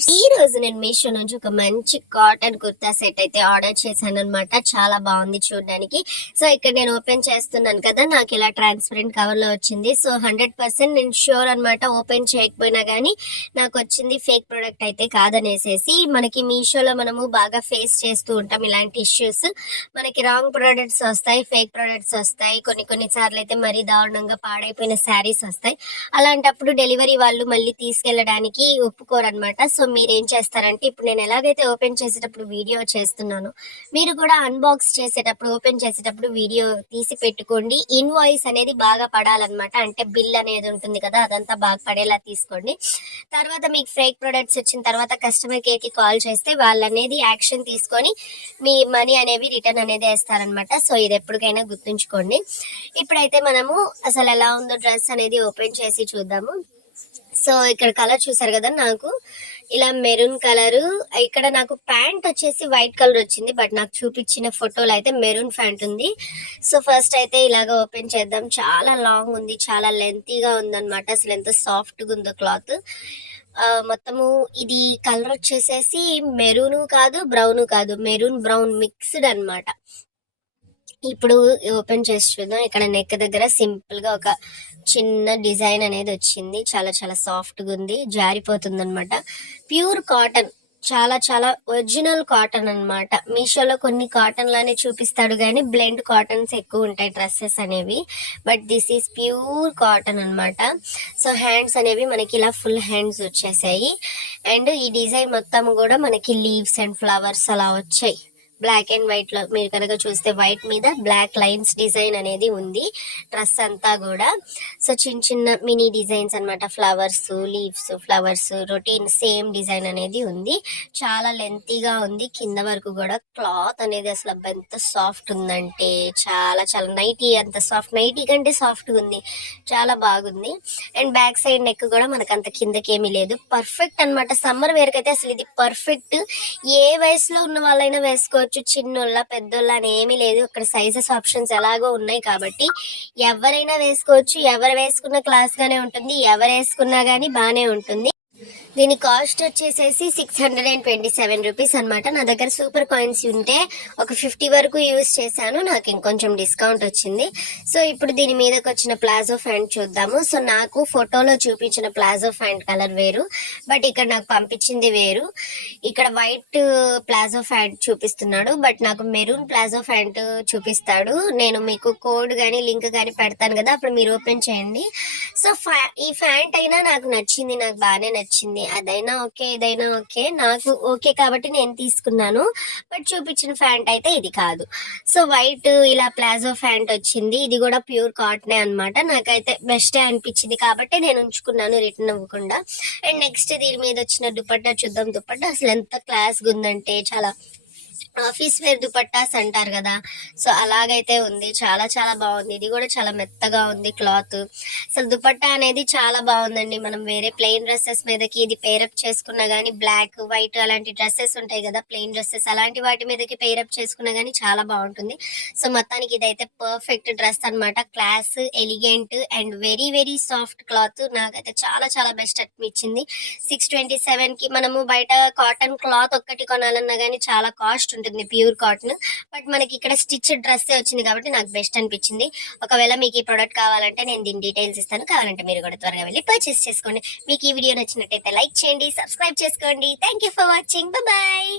Viewers ఈ రోజు నేను మీషో నుంచి ఒక మంచి కాటన్ కుర్తా సెట్ అయితే ఆర్డర్ చేశాను అనమాట చాలా బాగుంది చూడడానికి. సో ఇక్కడ నేను ఓపెన్ చేస్తున్నాను కదా నాకు ఇలా ట్రాన్స్పరెంట్ కవర్లో వచ్చింది. సో హండ్రెడ్ పర్సెంట్ నేను షూర్ అనమాట ఓపెన్ చేయకపోయినా కానీ నాకు వచ్చింది ఫేక్ ప్రోడక్ట్ అయితే కాదనేసేసి మనకి మీషోలో మనము బాగా ఫేస్ చేస్తూ ఉంటాం ఇలాంటి ఇష్యూస్ మనకి రాంగ్ ప్రొడక్ట్స్ వస్తాయి ఫేక్ ప్రొడక్ట్స్ వస్తాయి. కొన్ని కొన్ని సార్లు అయితే మరీ దారుణంగా పాడైపోయిన శారీస్ వస్తాయి. అలాంటప్పుడు డెలివరీ వాళ్ళు మళ్ళీ తీసుకెళ్ళడానికి ఒప్పుకోరనమాట సో మీరు ఏం చేస్తారంటే ఇప్పుడు నేను ఎలాగైతే ఓపెన్ చేసేటప్పుడు వీడియో చేస్తున్నానో మీరు కూడా అన్బాక్స్ చేసేటప్పుడు ఓపెన్ చేసేటప్పుడు వీడియో తీసి పెట్టుకోండి. ఇన్వాయిస్ అనేది బాగా పడాలన్నమాట. అంటే బిల్ అనేది ఉంటుంది కదా అదంతా బాగా పడేలా తీసుకోండి. తర్వాత మీకు ఫేక్ ప్రొడక్ట్స్ వచ్చిన తర్వాత కస్టమర్ కేర్కి కాల్ చేస్తే వాళ్ళు అనేది యాక్షన్ తీసుకొని మీ మనీ అనేవి రిటర్న్ అనేది వేస్తారనమాట సో ఇది ఎప్పటికైనా గుర్తుంచుకోండి. ఇప్పుడైతే మనము అసలు ఎలా ఉందో డ్రెస్ అనేది ఓపెన్ చేసి చూద్దాము. సో ఇక్కడ కలర్ చూసారు కదా నాకు ఇలా మెరూన్ కలర్. ఇక్కడ నాకు ప్యాంట్ వచ్చేసి వైట్ కలర్ వచ్చింది బట్ నాకు చూపించిన ఫోటోలో అయితే మెరూన్ ప్యాంట్ ఉంది. సో ఫస్ట్ అయితే ఇలాగ ఓపెన్ చేద్దాం. చాలా లాంగ్ ఉంది చాలా లెంతీగా ఉందన్నమాట. అసలు ఎంత సాఫ్ట్గా ఉందో క్లాత్. మొత్తము ఇది కలర్ వచ్చేసేసి మెరూన్ కాదు బ్రౌన్ కాదు. మెరూన్ బ్రౌన్ మిక్స్డ్ అన్నమాట. ఇప్పుడు ఓపెన్ చేసి చూద్దాం ఇక్కడ నెక్ దగ్గర సింపుల్గా ఒక చిన్న డిజైన్ అనేది వచ్చింది. చాలా చాలా సాఫ్ట్గా ఉంది. జారిపోతుంది అనమాట ప్యూర్ కాటన్. చాలా చాలా ఒరిజినల్ కాటన్ అన్నమాట. మీషోలో కొన్ని కాటన్ లానే చూపిస్తాడు కానీ బ్లెండ్ కాటన్స్ ఎక్కువ ఉంటాయి డ్రెస్సెస్ అనేవి. But this is pure cotton అన్నమాట. సో హ్యాండ్స్ అనేవి మనకి ఇలా ఫుల్ హ్యాండ్స్ వచ్చేసాయి. అండ్ ఈ డిజైన్ మొత్తం కూడా మనకి లీవ్స్ అండ్ ఫ్లవర్స్ అలా వచ్చాయి. బ్లాక్ అండ్ వైట్లో మీరు కనుక చూస్తే వైట్ మీద బ్లాక్ లైన్స్ డిజైన్ అనేది ఉంది. డ్రెస్ అంతా కూడా. సో చిన్న చిన్న మినీ డిజైన్స్ అన్నమాట. Flowers leaves flowers routine same design అనేది ఉంది. చాలా లెంతీగా ఉంది. కింద వరకు కూడా క్లాత్ అనేది అసలు ఎంత సాఫ్ట్ ఉందంటే చాలా చాలా నైటీ అంత సాఫ్ట్ నైటీ కంటే సాఫ్ట్ ఉంది. చాలా బాగుంది. అండ్ బ్యాక్ సైడ్ నెక్ కూడా మనకు అంత కిందకి ఏమీ లేదు. పర్ఫెక్ట్ అన్నమాట. సమ్మర్ వేర్ అయితే అసలు ఇది పర్ఫెక్ట్ ఏ వయసులో ఉన్న వాళ్ళైనా వేసుకోవచ్చు. చిన్నోళ్ళ పెద్దోళ్ళ అని ఏమీ లేదు. అక్కడ సైజెస్ ఆప్షన్స్ ఎలాగో ఉన్నాయి కాబట్టి ఎవరైనా వేసుకోవచ్చు. ఎవరు వేసుకున్న క్లాస్ గానే ఉంటుంది. ఎవరు వేసుకున్నా కానీ బానే ఉంటుంది. దీని కాస్ట్ వచ్చేసేసి six hundred and twenty seven rupees అనమాట నా దగ్గర సూపర్ కాయిన్స్ ఉంటే ఒక ఫిఫ్టీ వరకు యూస్ చేశాను. నాకు ఇంకొంచెం డిస్కౌంట్ వచ్చింది. సో ఇప్పుడు దీని మీదకి వచ్చిన ప్లాజో ఫ్యాంట్ చూద్దాము. సో నాకు ఫోటోలో చూపించిన ప్లాజో ఫ్యాంట్ కలర్ వేరు బట్ ఇక్కడ నాకు పంపించింది వేరు. ఇక్కడ వైట్ ప్లాజో ఫ్యాంట్ చూపిస్తున్నాడు బట్ నాకు మెరూన్ ప్లాజో ఫ్యాంట్ చూపిస్తాడు. నేను మీకు కోడ్ కానీ లింక్ కానీ పెడతాను కదా అప్పుడు మీరు ఓపెన్ చేయండి. సో ఫ్యా- ఈ ఫ్యాంట్ అయినా నాకు నచ్చింది నాకు బాగానే నచ్చింది. అదైనా ఓకే ఇదైనా ఓకే. నాకు ఓకే కాబట్టి నేను తీసుకున్నాను. బట్ చూపించిన ఫ్యాంట్ అయితే ఇది కాదు. సో వైట్ ఇలా ప్లాజో ఫ్యాంట్ వచ్చింది. ఇది కూడా ప్యూర్ కాటనే అనమాట నాకైతే బెస్టే అనిపించింది కాబట్టి నేను ఉంచుకున్నాను రిటర్న్ అవ్వకుండా. అండ్ నెక్స్ట్ దీని మీద వచ్చిన దుపట్టా చూద్దాం. దుపట్టా అసలు ఎంత క్లాస్గా ఉందంటే చాలా ఆఫీస్ వేర్ దుపట్టాస్ అంటారు కదా. సో అలాగైతే ఉంది. చాలా చాలా బాగుంది. ఇది కూడా చాలా మెత్తగా ఉంది క్లాత్. అసలు దుపట్టా అనేది చాలా బాగుందండి. మనం వేరే ప్లెయిన్ డ్రెస్సెస్ మీదకి ఇది పేరప్ చేసుకున్నా కానీ బ్లాక్ వైట్ అలాంటి డ్రెస్సెస్ ఉంటాయి కదా ప్లెయిన్ డ్రెస్సెస్. అలాంటి వాటి మీదకి పేరప్ చేసుకున్నా కానీ చాలా బాగుంటుంది. సో మొత్తానికి ఇదైతే పర్ఫెక్ట్ డ్రెస్ అన్నమాట. Class elegant and very very soft cloth నాకైతే చాలా చాలా బెస్ట్ అనిపించింది. సిక్స్ ట్వంటీ సెవెన్కి మనము బయట కాటన్ క్లాత్ ఒక్కటి కొనాలన్నా కానీ చాలా కాస్ట్ కాస్ట్ ఉంటుంది ప్యూర్ కాటన్. బట్ మనకి ఇక్కడ స్టిచ్ డ్రెస్ వచ్చింది కాబట్టి నాకు బెస్ట్ అనిపించింది. ఒకవేళ మీకు ఈ ప్రోడక్ట్ కావాలంటే నేను దీని డీటెయిల్స్ ఇస్తాను. కావాలంటే మీరు కూడా త్వరగా వెళ్ళి పర్చేస్ చేసుకోండి. మీకు ఈ వీడియో నచ్చినట్టయితే లైక్ చేయండి సబ్స్క్రైబ్ చేసుకోండి. Thank you for watching bye